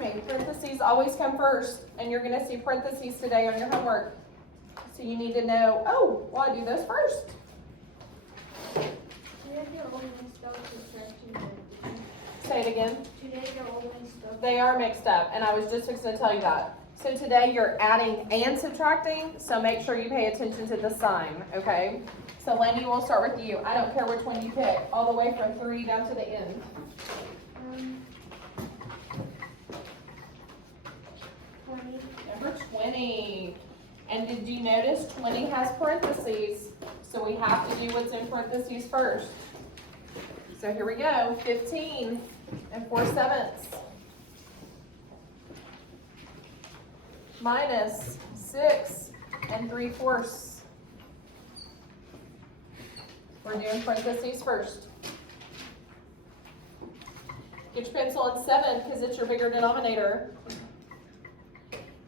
me, parentheses always come first, and you're gonna see parentheses today on your homework. So you need to know, oh, well, I do those first. Say it again. They are mixed up, and I was just fixing to tell you that. So today you're adding and subtracting, so make sure you pay attention to the sign, okay? So Landy, we'll start with you. I don't care which one you pick, all the way from 3 down to the end. Number 20. And did you notice 20 has parentheses? So we have to do what's in parentheses first. So here we go, 15 and 4/7 minus 6 and 3/4. We're doing parentheses first. Get your pencil in 7 because it's your bigger denominator.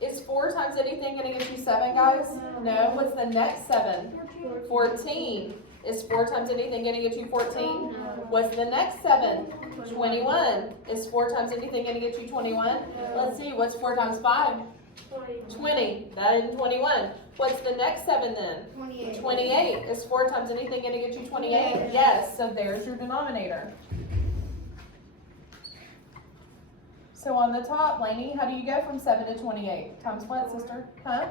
Is 4 times anything going to get you 7, guys? No. What's the next 7? 14. Is 4 times anything going to get you 14? What's the next 7? 21. Is 4 times anything going to get you 21? Let's see. What's 4 times 5? 20. That isn't 21. What's the next 7 then? 28. Is 4 times anything going to get you 28? Yes. So there's your denominator. So on the top, Lainey, how do you go from 7 to 28? Times what, sister? Huh?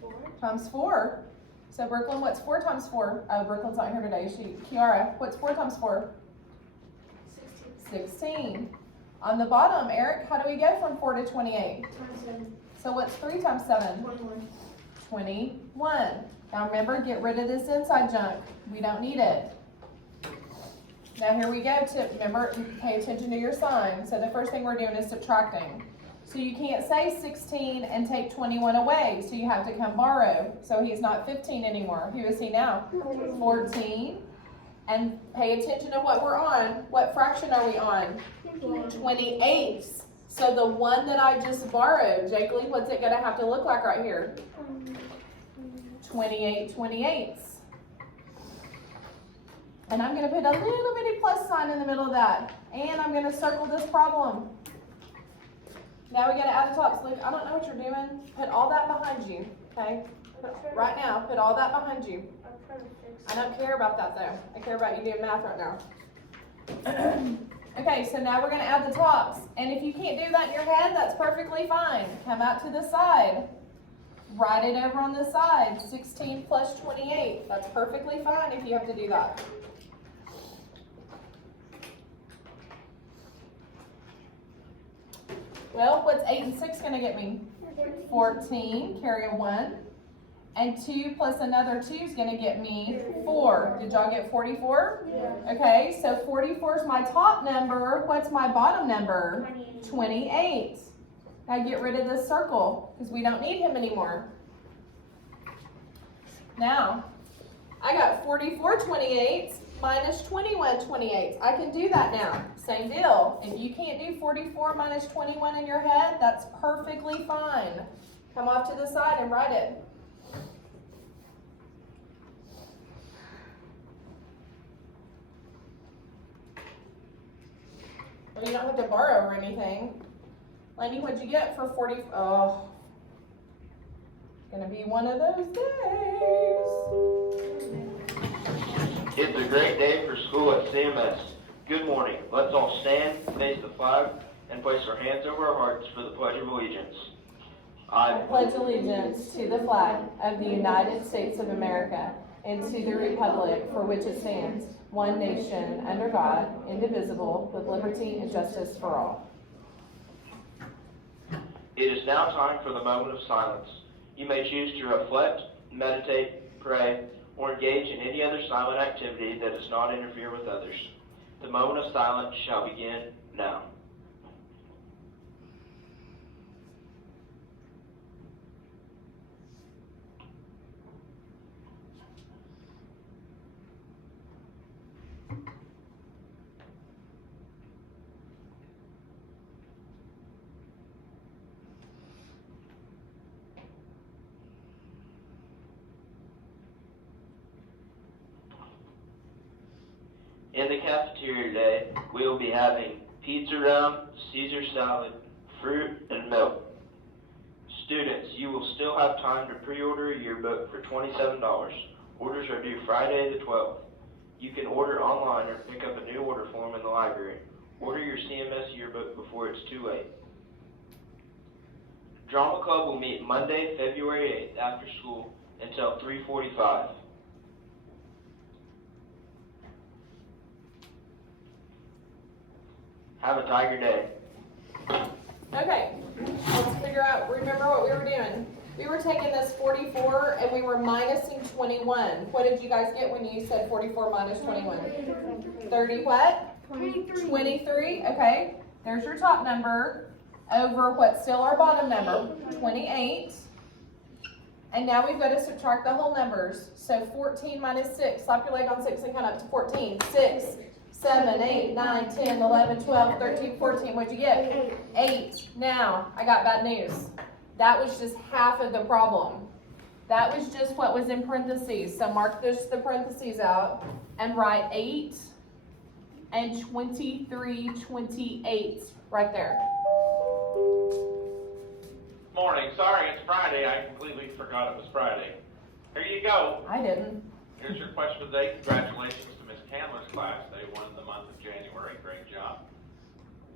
4. Times 4. So Brooklyn, what's 4 times 4? Oh, Brooklyn's not here today. Kiara, what's 4 times 4? 16. On the bottom, Eric, how do we go from 4 to 28? Times 7. So what's 3 times 7? 21. 21. Now remember, get rid of this inside junk. We don't need it. Now here we go to, remember, pay attention to your sign. So the first thing we're doing is subtracting. So you can't say 16 and take 21 away, so you have to come borrow. So he's not 15 anymore. Who is he now? 14. And pay attention to what we're on. What fraction are we on? 28. So the one that I just borrowed, Jake Lee, what's it going to have to look like right here? 28 28. And I'm going to put a little bitty plus sign in the middle of that. And I'm going to circle this problem. Now we got to add the tops. Look, I don't know what you're doing. Put all that behind you, okay? Right now, put all that behind you. I don't care about that though. I care about you doing math right now. Okay, so now we're going to add the tops. And if you can't do that in your head, that's perfectly fine. Come out to the side. Write it over on the side. 16 plus 28. That's perfectly fine if you have to do that. Well, what's 8 and 6 going to get me? 14, carry a 1. And 2 plus another 2 is going to get me 4. Did y'all get 44? Yeah. Okay, so 44 is my top number. What's my bottom number? 28. Now get rid of this circle because we don't need him anymore. Now, I got 44 28 minus 21 28. I can do that now. Same deal. If you can't do 44 minus 21 in your head, that's perfectly fine. Come off to the side and write it. Well, you don't have to borrow or anything. Lenny, what'd you get for 40? Oh, it's gonna be one of those days. It's a great day for school at CMS. Good morning. Let's all stand, face the flag, and place our hands over our hearts for the Pledge of Allegiance. I pledge allegiance to the flag of the United States of America and to the republic for which it stands, one nation, under God, indivisible, with liberty and justice for all. It is now time for the moment of silence. You may choose to reflect, meditate, pray, or engage in any other silent activity that does not interfere with others. The moment of silence shall begin now. In the cafeteria today, we will be having pizza round, Caesar salad, fruit, and milk. Students, you will still have time to pre-order a yearbook for $27. Orders are due Friday the 12th. You can order online or pick up a new order form in the library. Order your CMS yearbook before it's too late. Drama Club will meet Monday, February 8th after school until 3:45. Have a Tiger Day. Okay, let's figure out, remember what we were doing. We were taking this 44 and we were minusing 21. What did you guys get when you said 44 minus 21? 30 what? 23, okay. There's your top number over what's still our bottom number, 28. And now we've got to subtract the whole numbers. So 14 minus 6, slap your leg on 6 and count up to 14. 6, 7, 8, 9, 10, 11, 12, 13, 14. What'd you get? 8. Now, I got bad news. That was just half of the problem. That was just what was in parentheses. So mark the parentheses out and write 8 and 23, 28 right there. Morning. Sorry, it's Friday. I completely forgot it was Friday. Here you go. I didn't. Here's your question of the day. Congratulations to Miss Candler's class. They won the month of January. Great job.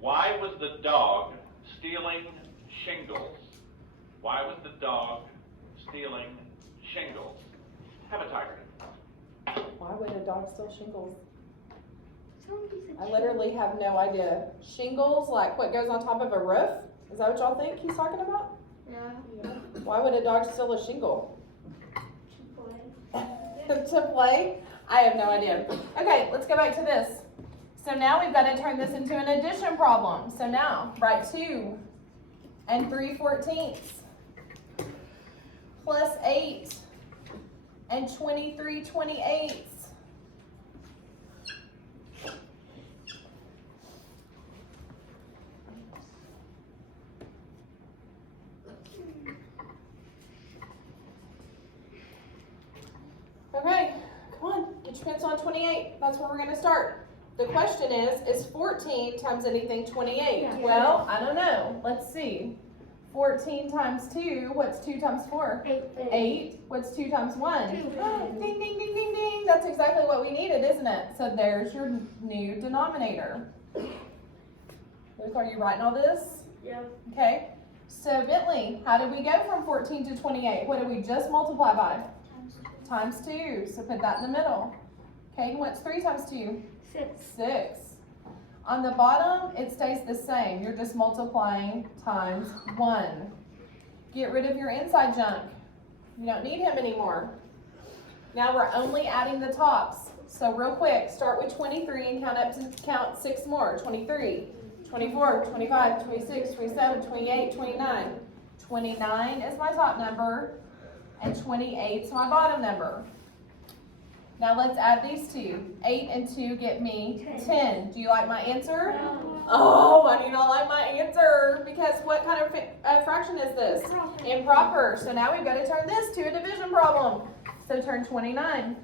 Why was the dog stealing shingles? Why was the dog stealing shingles? Have a tiger. Why would a dog steal shingles? I literally have no idea. Shingles, like what goes on top of a roof? Is that what y'all think he's talking about? Yeah. Why would a dog steal a shingle? To play? I have no idea. Okay, let's go back to this. So now we've got to turn this into an addition problem. So now, write 2 and 3/14 plus 8 and 23/28. Okay, come on, get your pencil on 28. That's where we're going to start. The question is 14 times anything 28? Yeah. Well, I don't know. Let's see. 14 times 2, what's 2 times 4? 8. What's 2 times 1? 2. Ding, ding, ding, ding, ding. That's exactly what we needed, isn't it? So there's your new denominator. Luke, are you writing all this? Yeah. Okay. So Bentley, how did we go from 14 to 28? What did we just multiply by? Times 2. So put that in the middle. Okay, what's 3 times 2? 6. 6. On the bottom, it stays the same. You're just multiplying times 1. Get rid of your inside junk. You don't need him anymore. Now we're only adding the tops. So real quick, start with 23 and count 6 more. 23, 24, 25, 26, 27, 28, 29. 29 is my top number, and 28 is my bottom number. Now let's add these two. 8 and 2 get me 10. Do you like my answer? No. Oh, why do you not like my answer? Because what kind of fraction is this? Improper. So now we've got to turn this to a division problem. So turn 29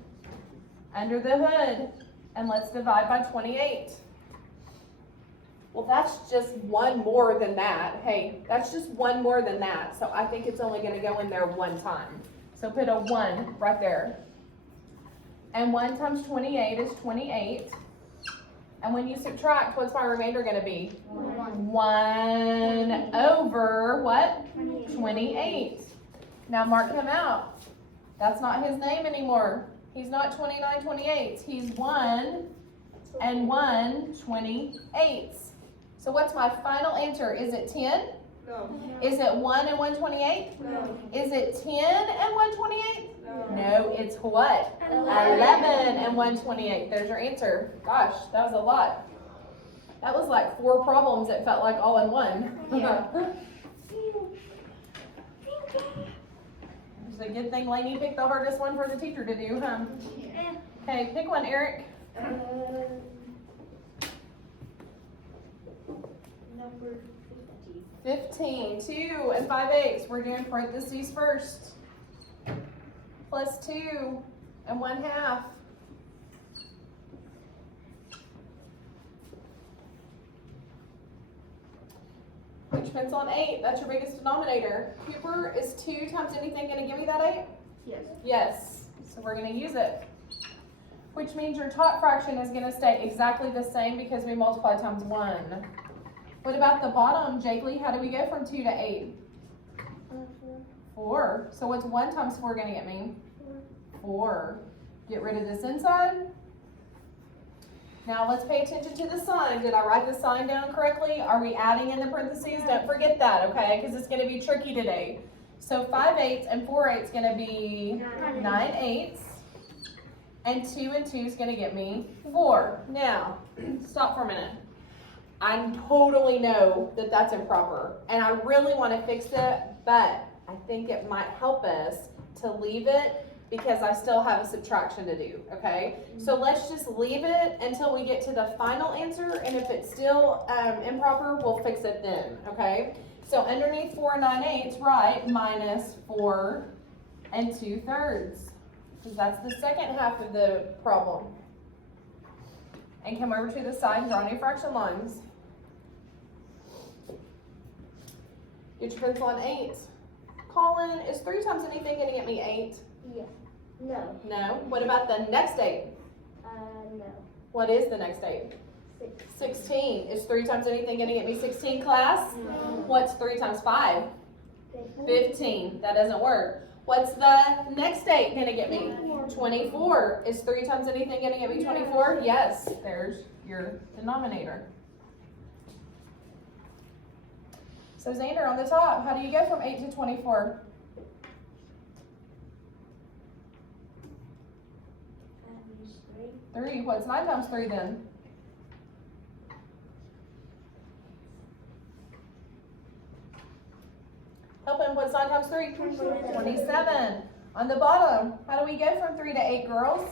under the hood and let's divide by 28. Well, that's just one more than that. Hey, that's just one more than that. So I think it's only going to go in there one time. So put a 1 right there. And 1 times 28 is 28. And when you subtract, what's my remainder going to be? 1 over what? 28. Now mark him out. That's not his name anymore. He's not 29 28. He's 1 and 1 28. So what's my final answer? Is it 10? No. Is it 1 and 128? No. Is it 10 and 128? No, it's what? 11. 11 and 128. There's your answer. Gosh, that was a lot. That was like 4 problems it felt like all in one. It's a good thing Lainey picked the hardest one for the teacher to do, huh? Okay, pick one, Eric. Number 15. 2 and 5/8. We're doing parentheses first. Plus 2 and 1/2. Put your pencil on 8, that's your biggest denominator. Cooper, is 2 times anything gonna give me that 8? Yes. Yes, so we're gonna use it. Which means your top fraction is gonna stay exactly the same because we multiply times 1. What about the bottom, Jakely? How do we go from 2 to 8? 4. So what's 1 times 4 gonna get me? 4. Get rid of this inside. Now let's pay attention to the sign. Did I write the sign down correctly? Are we adding in the parentheses? Don't forget that, okay? Because it's gonna be tricky today. So 5/8 and 4/8 is gonna be 9/8. And 2 and 2 is gonna get me 4. Now, stop for a minute. I totally know that that's improper, and I really wanna fix it, but I think it might help us to leave it because I still have a subtraction to do, okay? So let's just leave it until we get to the final answer, and if it's still improper, we'll fix it then, okay? So underneath 4 9/8, write minus 4 2/3, because that's the second half of the problem. And come over to the side and draw new fraction lines. Get your pencil on 8. Colin, is 3 times anything gonna get me 8? Yeah. No. No. What about the next 8? No. What is the next 8? 16. Is 3 times anything gonna get me 16, class? No. What's 3 times 5? 15. That doesn't work. What's the next 8 gonna get me? 24. Is 3 times anything gonna get me 24? Yes. There's your denominator. So Xander, on the top, how do you go from 8 to 24? Use 3. 3. What's 9 times 3 then? Help him, what's 9 times 3? 27. On the bottom, how do we go from 3 to 8, girls?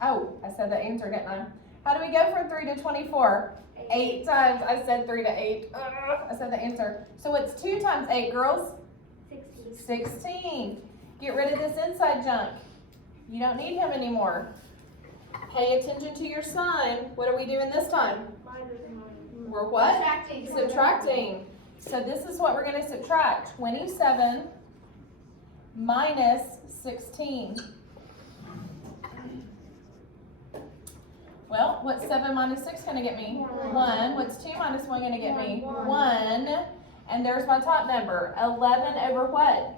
Oh, I said the answer, didn't I? How do we go from 3 to 24? 8 times. I said 3 to 8. I said the answer. So it's 2 times 8, girls? 16. Get rid of this inside junk. You don't need him anymore. Pay attention to your sign. What are we doing this time? We're what? Subtracting. So this is what we're going to subtract. 27 minus 16. Well, what's 7 minus 6 going to get me? 1. What's 2 minus 1 going to get me? 1. And there's my top number. 11 over what?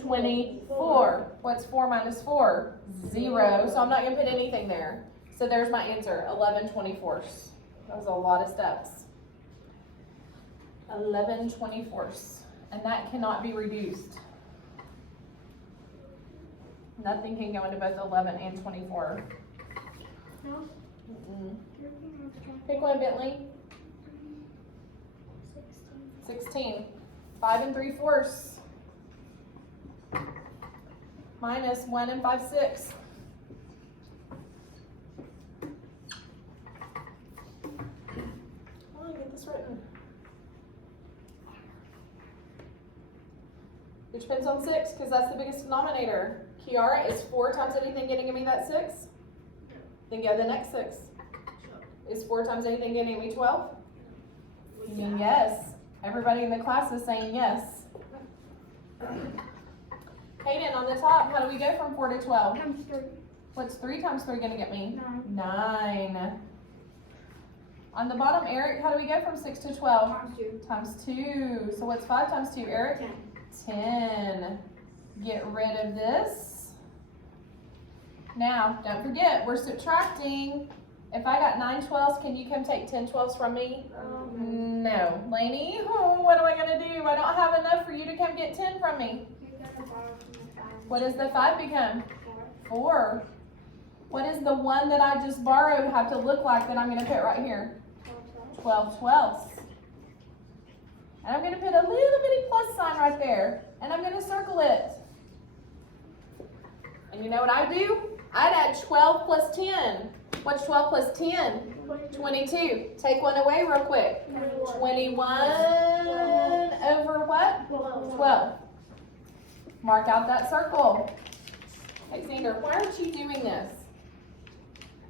24. What's 4 minus 4? 0. So I'm not going to put anything there. So there's my answer, 11/24. That was a lot of steps. 11/24. And that cannot be reduced. Nothing can go into both 11 and 24. No. Mm-mm. Pick one, Bentley. 16. 16. 5 3/4. Minus 1 5/6. Come on, get this written. Which depends on 6, because that's the biggest denominator. Kiara, is 4 times anything going to give me that 6? Then go the next 6. Is 4 times anything going to give me 12? Yes. Everybody in the class is saying yes. Hayden, on the top, how do we go from 4 to 12? Times 3. What's 3 times 3 going to get me? 9. 9. On the bottom, Eric, how do we go from 6 to 12? Times 2. Times 2. So what's 5 times 2, Eric? 10. Get rid of this. Now, don't forget, we're subtracting. If I got 9 12s, can you come take 10 12s from me? No. Lainey, what am I going to do? I don't have enough for you to come get 10 from me. You're gonna borrow from the 5. What does the 5 become? 4. 4. What does the 1 that I just borrowed have to look like that I'm going to put right here? 12 12s. And I'm going to put a little bitty plus sign right there. And I'm going to circle it. And you know what I do? I'd add 12 plus 10. What's 12 plus 10? 22. Take 1 away real quick. 21 over what? 12. Mark out that circle. Alexander, why aren't you doing this?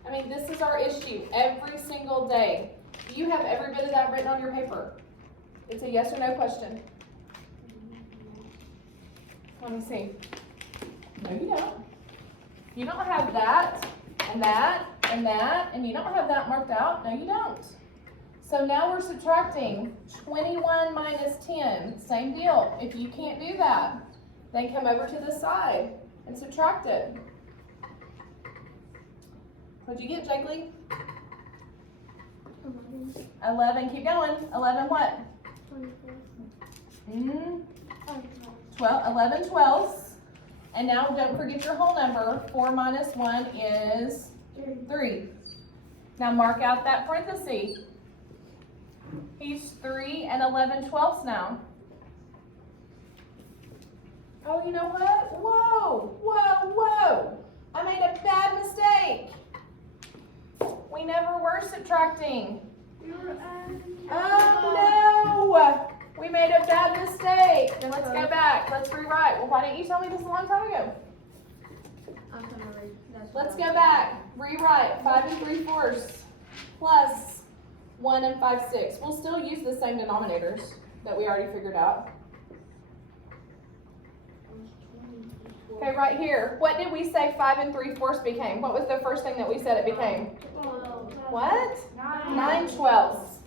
I mean, this is our issue every single day. You have every bit of that written on your paper. It's a yes or no question. Let me see. No, you don't. You don't have that, and that, and that, and you don't have that marked out. No, you don't. So now we're subtracting 21 minus 10. Same deal. If you can't do that, then come over to the side and subtract it. What'd you get, Jake Lee? 11. Keep going. 11 what? 11 twelfths. And now don't forget your whole number. 4 minus 1 is 3. Now mark out that parenthesis. He's 3 and 11 twelfths now. Oh, you know what? Whoa, whoa, whoa. I made a bad mistake. We never were subtracting. Oh no! We made a bad mistake. Then let's go back. Let's rewrite. Well, why didn't you tell me this a long time ago? Let's go back. Rewrite 5 3/4 plus 1 5/6. We'll still use the same denominators that we already figured out. Okay, right here. What did we say 5 3/4 became? What was the first thing that we said it became? What? 9 twelfths.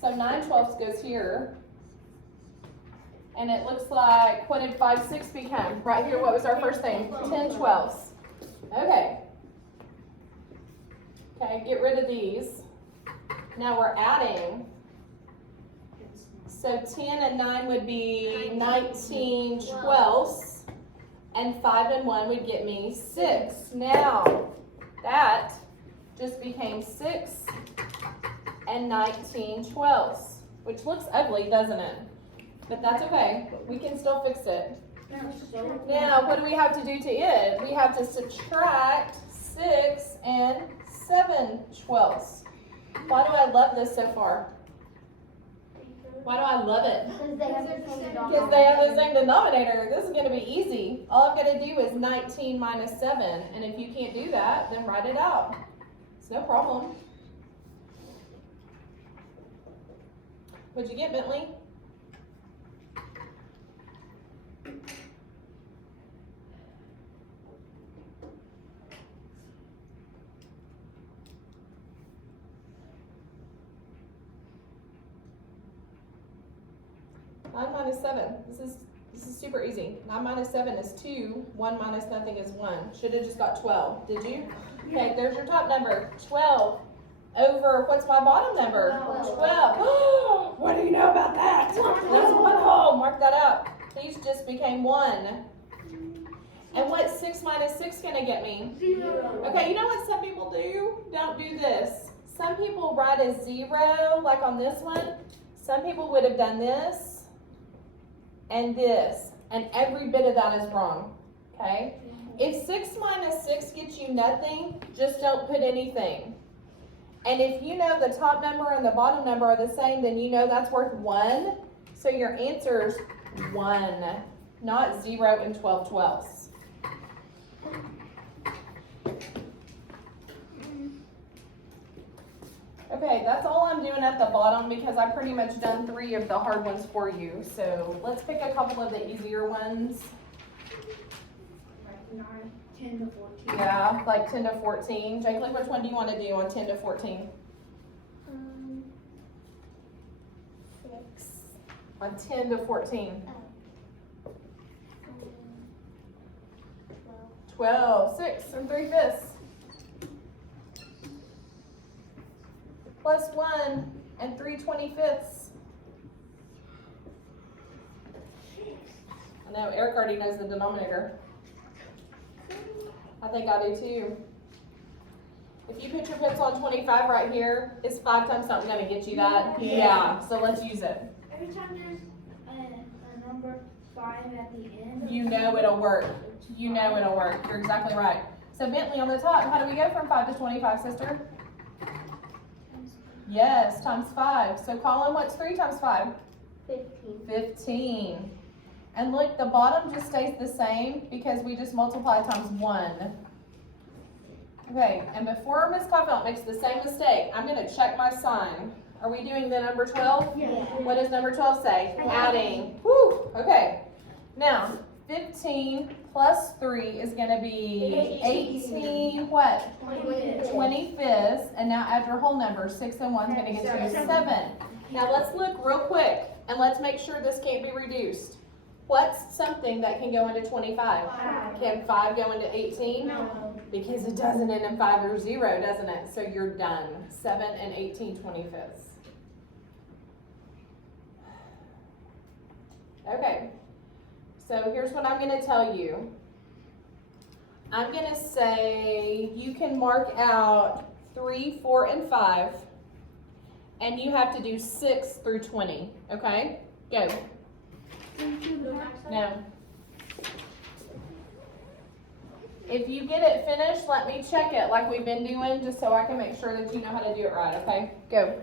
So 9 twelfths goes here. And it looks like, what did 5 6 become? Right here, what was our first thing? 10 twelfths. Okay. Okay, get rid of these. Now we're adding. So 10 and 9 would be 19 twelfths. And 5 and 1 would get me 6. Now, that just became 6 and 19 twelfths, which looks ugly, doesn't it? But that's okay. We can still fix it. Now, what do we have to do to it? We have to subtract 6 and 7 twelfths. Why do I love this so far? Why do I love it? Because they have the same Because they have the same denominator. This is going to be easy. All I've got to do is 19 minus 7. And if you can't do that, then write it out. It's no problem. What'd you get, Bentley? Nine minus 7. This is super easy. 9 minus 7 is 2. 1 minus nothing is 1. Should have just got 12. Did you? Okay, there's your top number. 12 over, what's my bottom number? 12. What do you know about that? That's 1 whole. Mark that out. These just became 1. And what's 6 minus 6 going to get me? 0. Okay, you know what some people do? Don't do this. Some people write a 0, like on this one. Some people would have done this and this, and every bit of that is wrong, okay? If 6 minus 6 gets you nothing, just don't put anything. And if you know the top number and the bottom number are the same, then you know that's worth 1. So your answer's 1, not 0 and 12 twelfths. Okay, that's all I'm doing at the bottom because I pretty much done 3 of the hard ones for you. So let's pick a couple of the easier ones. 9, 10 to 14. Yeah, like 10 to 14. Jake, which one do you want to do on 10 to 14? 6. On 10 to 14. 12. 6 and 3/5. Plus 1 and 3/25. I know, Eric already knows the denominator. I think I do too. If you put your pencil on 25 right here, is 5 times something going to get you that? Yeah, so let's use it. Every time there's a number 5 at the end. You know it'll work. You know it'll work. You're exactly right. So Bentley on the top, how do we go from 5 to 25, sister? Yes, times 5. So Colin, what's 3 times 5? 15. 15. And look, the bottom just stays the same because we just multiply times 1. Okay, and before Miss Coffelt makes the same mistake, I'm going to check my sign. Are we doing the number 12? Yeah. What does number 12 say? Adding. Whew, okay. Now, 15 plus 3 is gonna be 18 what? 25ths, and now add your whole number. 6 and 1 is gonna get you 7. Now let's look real quick, and let's make sure this can't be reduced. What's something that can go into 25? Can 5 go into 18? No. Because it doesn't end in 5 or 0, doesn't it? So you're done. 7 and 18 25ths. Okay. So here's what I'm going to tell you. I'm going to say you can mark out 3, 4, and 5. And you have to do 6 through 20. Okay? Go. No. If you get it finished, let me check it like we've been doing, just so I can make sure that you know how to do it right, okay? Go.